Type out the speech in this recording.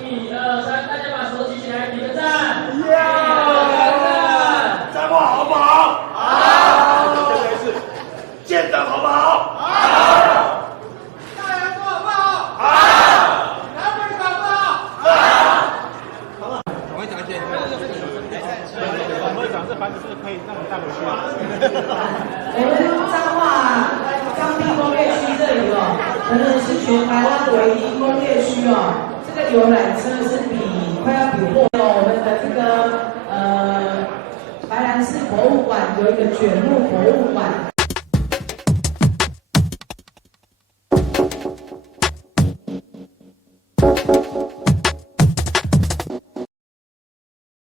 1、2、3，大家把手举起来，比个赞。彰化好不好？好。现在是建长好不好？好。大洋做好不好？好。南北搞不好？好。好了，赶快讲解。会长，这牌子是可以让你带回去。我们彰化彰滨工业区这里哦，可能是全台湾唯一工业区哦，这个游览车是快要比货哦。我们的这个白兰氏博物馆有一个卷木博物馆。